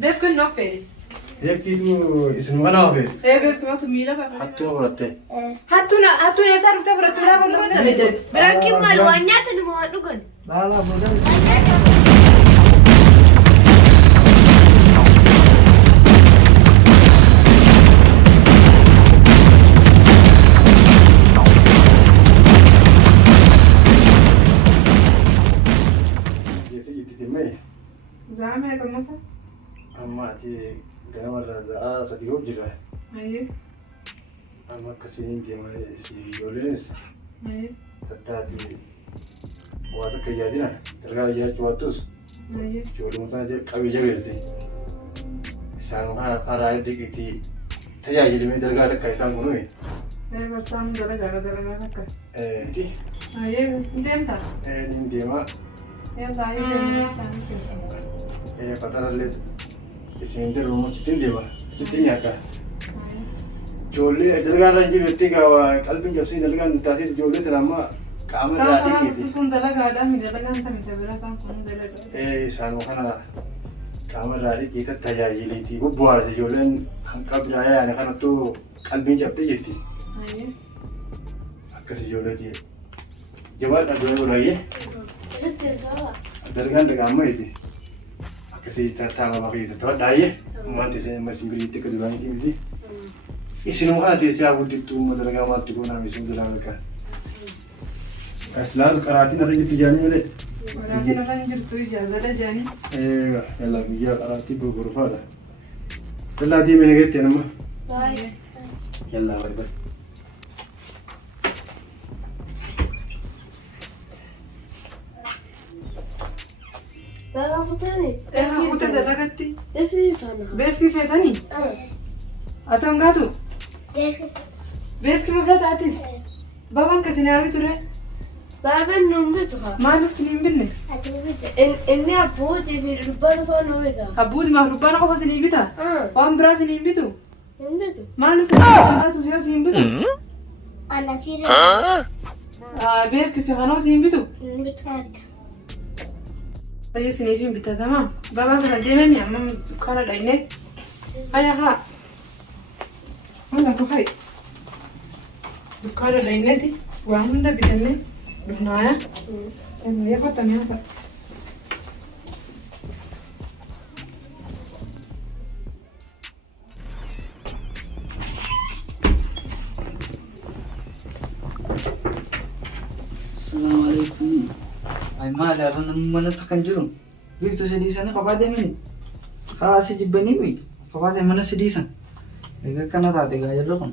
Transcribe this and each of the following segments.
بيفك النوفي هيك كيتو اسمه غنافي ايه بيفك ما تميله بقى حطوا غرتي حطوا يا صار تفرت ولا ولا بدت براكي مال وانيات الموادقن لا لا بدل زعما هيك المصا أما تي كلام الرزاق صديقه جرا ايوه أما كسينين تي ما يقولينس ايوه تتاتي واتك يادينا ترى يا جواتوس ايوه جولي مثلا كابي جبيسي سانغ فراي ديكتي تجاجي لي ترى كايسان كنوي ايه برسام درجة هكا تي ايوه ديمتا نينديما يا زايد برسام كيسو فترة اللي سيندر رومو تنديما تنياكا جولي ترى رانجي بتيجا وقلبي جبسي ترى تاسي جولي سلامة كامل راتي كيتي سون دلقة هذا من دلقة أنت من تبرا سام كون دلقة سانو كنا كامل راتي كيتا تجاجي لي تي وبوار سجولن هنكاب جايا يعني كنا تو قلبي جبتي جتي ايوه أكسي جولي تي جوال أدوي ورايه درجان درجان ما يدي أكسي تاتا ما بيجي ترى دايه ما أنت سين ما سيمبري تكدواني تي مدي إسلام هذا تيجي أبو دكتور ما درجان ما تقول نامي سيم دلالة كا أصلاً كراتي نرجع تجاني ولا ولكن الرنجر تو إجازة لجاني يلا بيجي كراتي بغرفة لا يلا دي من غير تنما يلا باي باي لا بطاني إيه وتا دلقتي بيفي فانا بيفكي فيتاني أتونغاتو بيفكي مفاتاتيس بابا كسيني أبي ترى بابا نومتها ما نفسني مني إني أبوتي في الربان فنومتها أبود ما ربنا بقى سني بيتا وام برا سني بيتو نومتها ما نفسني أتونغاتو سيو سني بيتو أنا سيري بيفكي في غنو سني بيتو نومتها طيب سنيفين بيتا تمام بابا كان ديما مي عمام كان العينات هيا خا هلا تخي دكان العينات واحد ده بيتني بنايا انه ياخد تمياسة السلام عليكم أي ما لا أنا من تكنجرون بيفتو سديسان قبادة مني خلاص جبني بي قبادة من سديسان إذا كان هذا جاي لكم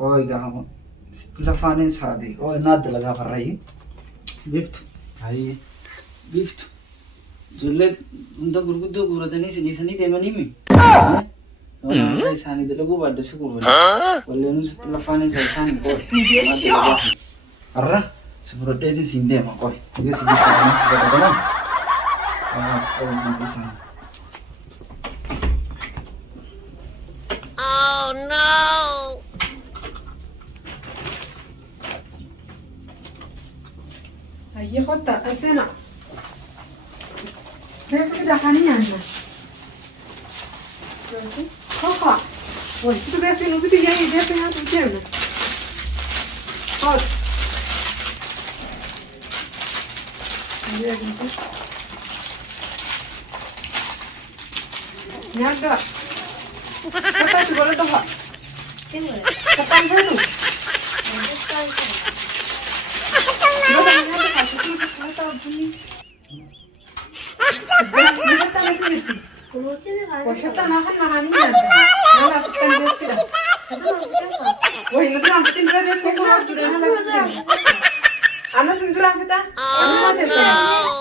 أو يجاهم لفانين سادي أو ناد لغا فرعي بيفتو هاي بيفتو جلد عند غرقدو غردني سديساني دمني مي أنا ساني دلقو بعد شكو ولا نص لفانين ساني كور أرى seperti itu sih deh makoy, juga sih kita seperti teman, seperti itu sih. Oh no! هي خطة أسنة كيف كده حنين عندنا خوخا وشتو بيفي نوبتي جاي بيفي هاتو جيبنا خد Nyaga. Kata tu boleh tahu. Kapan baru? وشتا ناخذ نهاني لا سكان بيت كده وين نطلع بتين بيت كده أنا سندور عم فتح أنا ما تسنى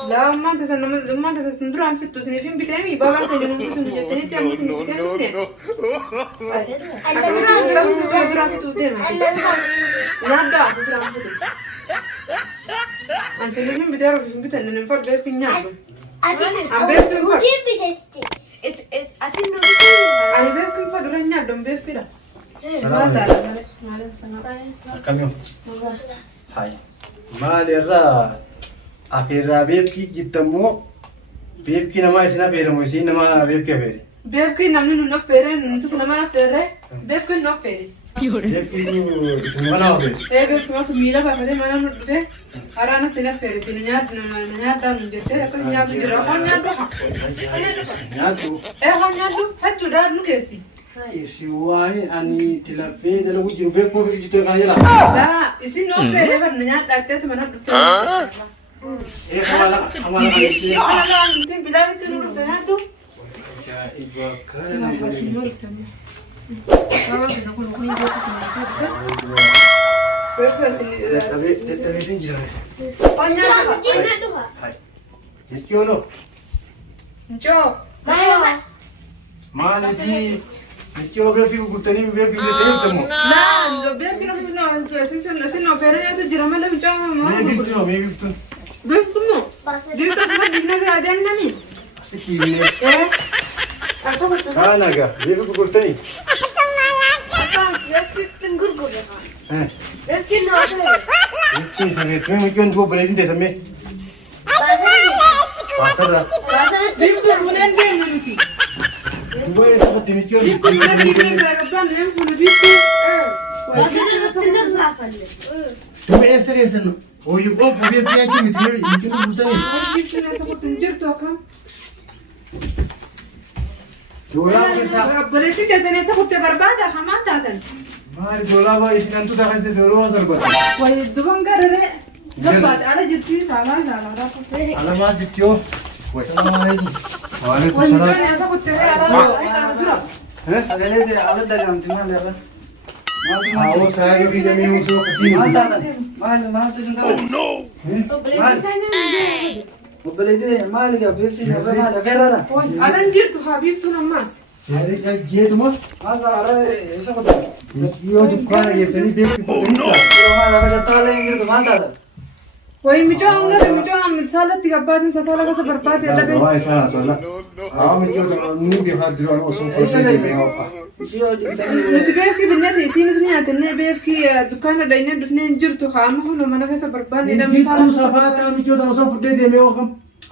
لا ما تسنى سندور عم فتح سنفين بتامي بابا تجنن بتون جتني تعمل سنفين بتامي أنا سندور عم فتح تامي نادا سندور عم فتح أنا سنفين بتعرف بتن ننفر بيت كنيا أنا بيت كنفر أنا بيت كنفر رنيا دم بيت كده سلام عليكم هاي مال الرا أفيرا بيفكي جتمو beefki nama isin affeeramu isin nama beefki affeere. Beefki namni nu affeere nuti nama affeere beefki nu affeere. Beefki isin mana affeere. Beefki matu miila baafatee mana nu dhufe haraana sin affeere tini nyaaddaa nu jettee akkas nyaatu jira afaan nyaaddu Nyaatu. afaan nyaaddu heddudha nu geessi. Isi waan ani tilafee dalagu jiru beekuu fi jirtu kana jala. Laa isin nu affeere barna nyaadhaa mana dhufte. Amala kan isi. Laa nuti bilaabitti nu dhufte nyaaddu. Ajaa'iba kana nama waliin. Dadhabeetiin jira. Hai. Jechuun hoo maaliif jechuun beefi gurgurtanii beefi jettanii mee biftuun mee biftuun asitti kaan agaa beefi gurgurtanii biftiin sameetumee mucaan duuba baleetiin teessamee baasarraa duuba eessa fuddi mucaan duuba eessa keessan hooyyuu qofa beefi nyaachuun miti mucaan gurgurtanii doolaa keessaa maali doolaa isin hantuuta keessatti doolaa barbaada. Alamaa jirti yoo. Waalaikum salaam. Sagalee ta'e ala dagamti maal irra? Awoo saayii fi jamii muusoo akkasii Maal miti. taatan? Maaltu isin qabate? Obboleettii maali gaa beeksisi irra maal afeerraadha? Adan jirtu haa biiftuun ammaas. Jeetuma Maal ta'a isa qotaa? yoo dukkaana geessanii beekti fudhanii Yeroo maal lafa jattaalee hin jirtu maal taatan? Way mijoo hanga saalatti gabbaatiin sasaala kasa barbaade dhabe. waa isaan haasawla. Awaa mijoota nuugi haa duraan osoo fudhatee deemee hawaa. Isii yoo dhiisanii Nuti beefki binyate isiinis ni nyaatannee beefki dukkaana dhaynee dhufnee hin jirtu kaa'ama hundi mana keessa barbaadne namni saala Biiftuu safaataa mijoota osoo fudhatee deemee hawaa.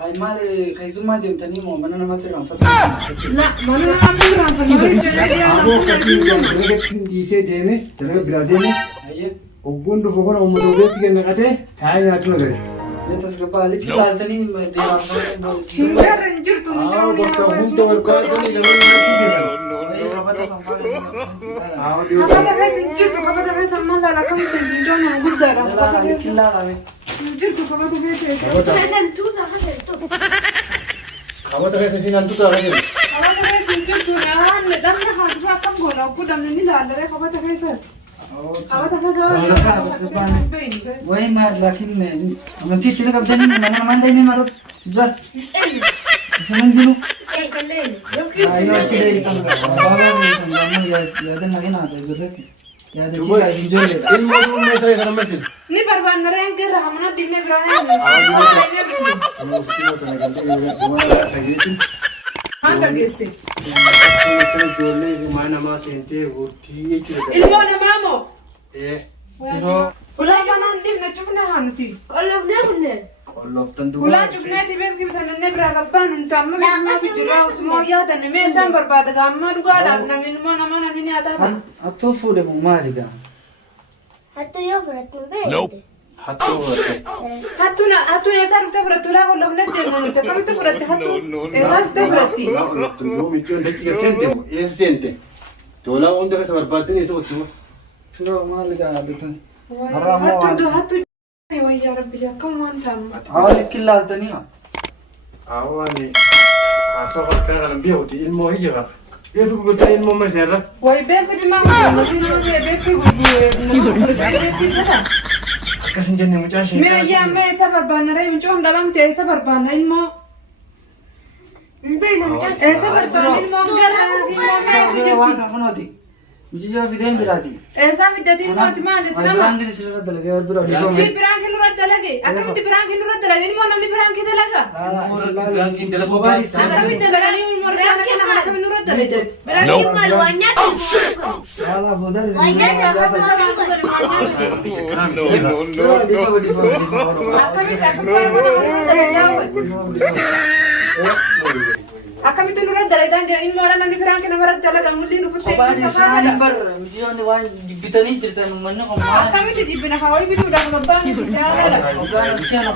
ay maal keessummaa deemtanii moo mana namatti irraanfatu? La mana namni biraan kan nama Aboo akkasii dalagatti dhiisee deemee dalaga biraa deemee Ayyee ogguun dhufu kun uummata beekti kenna qatee taa'ee nyaachuu nagare. leetas gabbaa litti laaltanii deeraanfatu. hin garre hin jirtu Awaa bakka hunda wal kaa'atanii namoonni nyaachuu deeman. Awaa dhiyoo kabata keessa hin jirtu kabata keessa ammaa laala kamsa mijoo nama guddaadha kabata keessa Litti laalame. hin jirtu kabata keessa qabata keessa siin hantuuta akka jiru. kabata keessa hin jirtu dhamni haaduu akkam goona ogguu dhamni ni laallaree kabata keessas kabata keessa Wai maal laakiin amantii ittiin qabdanii mana namaan deemee maal ibsaa? Isaanii jiru. Ayyoo achi deebii kan gabaabaa beekan gaammoo yaada nagin haa ta'e birreetti. Yaadachiisaa isin ijoolleedha. Ilmoo duumee isa isa namatti. ni barbaanna reen gerra hamana diinee biraa maal dhageesse Ijoollee mana namaa seentee gurtii jechuudha. ilmoo namaa moo Yeroo ulaa banaan dhibne cufne haa nuti Qolloftan duuba. ulaa cufneeti beefki bitannee biraa gabbaan nuti amma beeknaafi jirraa usumoo yaadanne mee isaan barbaada gaammaa dhugaadhaaf namni ilmoo namaa namni nyaataa ta'a hattuu fuudhe moo maali gaa? Hattuu fudhatte. hattuun eessaa dhuftee fudhattu ulaa qollofnetti deemna nuti akkamitti fudhatte hattuun eessaa dhuftee fudhatti Qolloftan duuba michoon dachiga seente eessa seente. Doolaa hunda keessa barbaaddanii eessa wattu. Firoo maali gaa bitan? hattuu wayyaa rabbi akkam waan ta'amu Haa litti laaltanii haa? Awwaani haasawaa kana kana beekuti ilmoo hiyya qaba. Beeku gurgurtanii ilmoo maseerra. way beefki dhimaa beefki gurgurteetti jira Akkas hin jenne mucaan ishee. mee ayyaa mee eessa barbaanna ree micoon dhabamte eessa barbaanna ilmoo eessa barbaanna ilmoo gara ilmoo meessi Firoo waan jirti kan funooti. Mijijoo fideen jiraati. eessa fiddati ilmooti maalitti Ay nama biraan gini sirra dalagee wal bira si olii biraan kennu irratti dalage akkamitti biraan kennu irratti dalage ilmoo namni biraan kee dalaga akkamitti dalaganii ilmoo irratti kenna kana akkamitti irratti dalage Saala boodaan isin akkamitti akka Akkamitti nurra dalagaan jedhanii moora namni biraan kenna mara dalagaa mulli nu kuttee Kophaan isaan bar mijoonni waan jibbitanii jirtan uummanni qomaan. akkamitti jibbina hawaayi biduudhaaf gabbaan jaalala. Kophaan isheen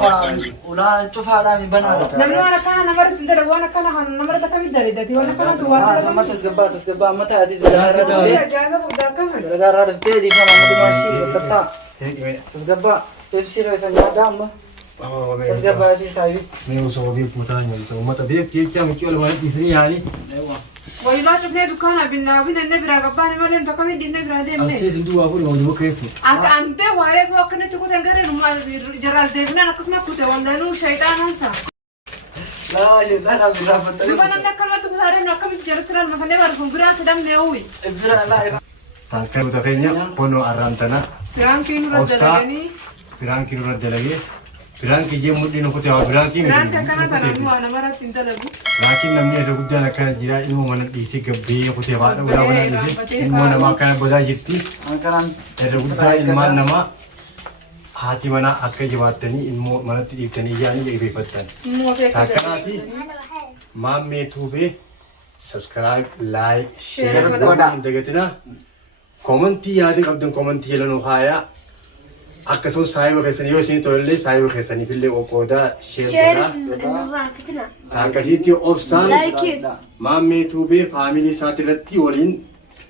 ulaa cufaadhaan banaadha. Namni waan akkana namarratti hin dalagu waan akkana namarratti akkamitti dalaydati waan akkanatu waan Sama tasgabbaa amma taa'atis gargaaraa dhuftee ajaa'iba guddaa akkama. gargaaraa dhuftee dhiifama amma dimaashii tattaa tasgabbaa ibsiirra isa nyaadhaa amma tasgabbaatii saayibii. Mee osoo beeku mataa nyaata uummata beeku jecha mukii ol waan dhiisanii yaa'anii. Waylaa cufnee dukkaana binnaa binannee biraa gabbaan malee nuti akkamitti dhiifnee biraa deemnee. Asii duduu waa fuudhee wajjin bakka eessu. Akka anbee waaree fi akkanatti kuteen garee numaa jarraas deebinaan akkasuma kute wallanuu shayxaanansa. Laa sheetaan abdi raafattanii. Duba namni akkamatti kutaaree nu akkamitti jarrasiraa nafannee barfuun biraa sadamnee uwwi. Bira laa Taakka goota keenya kunoo arraamtana. Firaankii nurra dalaganii. Firaankii nurra dalagee. Firaankii jee mudhii nu kutee waa firaankii miti. Firaanki akkana kana nu waa namarratti hin dalagu. Laakiin namni irra guddaan akkana jira ilmoo mana dhiisee gabbee kutee baadha ulaa mana dhiisee ilmoo namaa akkana godaa jirti. Ankaraan Irra guddaa ilmaan namaa haati manaa akka jabaattanii ilmoo manatti dhiiftanii yaa'anii eebbifattan. Immoo Takkanaati maammee tuubee subscribe, like, share Share godhaa hin dagatinaa. Komentii yaada qabdan komentii jala nu haayaa. Akkasumas saayiba keessanii yoo isin tolellee saayiba keessaniif illee qoqqoodaa share godhaa. Akkasitti obsaan maammee tuubee faamilii isaati irratti waliin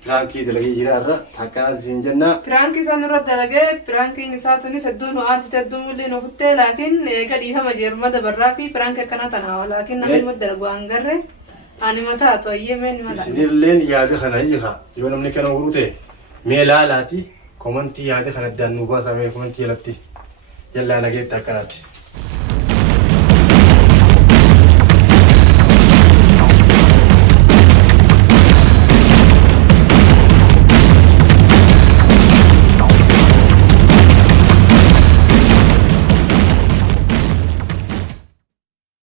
firaankii dalagee jira irra takkanaati isin jennaa. Firaanki isaa nurra dalagee firaankiin isaa tunis hedduu nu aasite hedduu mullee nu kuttee laakiin eega dhiifama jeeruma dabarraa fi firaanki akkana tanaa laakiin namni madda dalagu hangarre ani mataa to'ayyee mee ni mala. Isinilleen yaada kana jira yoo namni kana huruu ta'e mee laalaati komentii yaada kana addaan nu baasaa mee komentii jalatti yallaa nageetti akkanaati.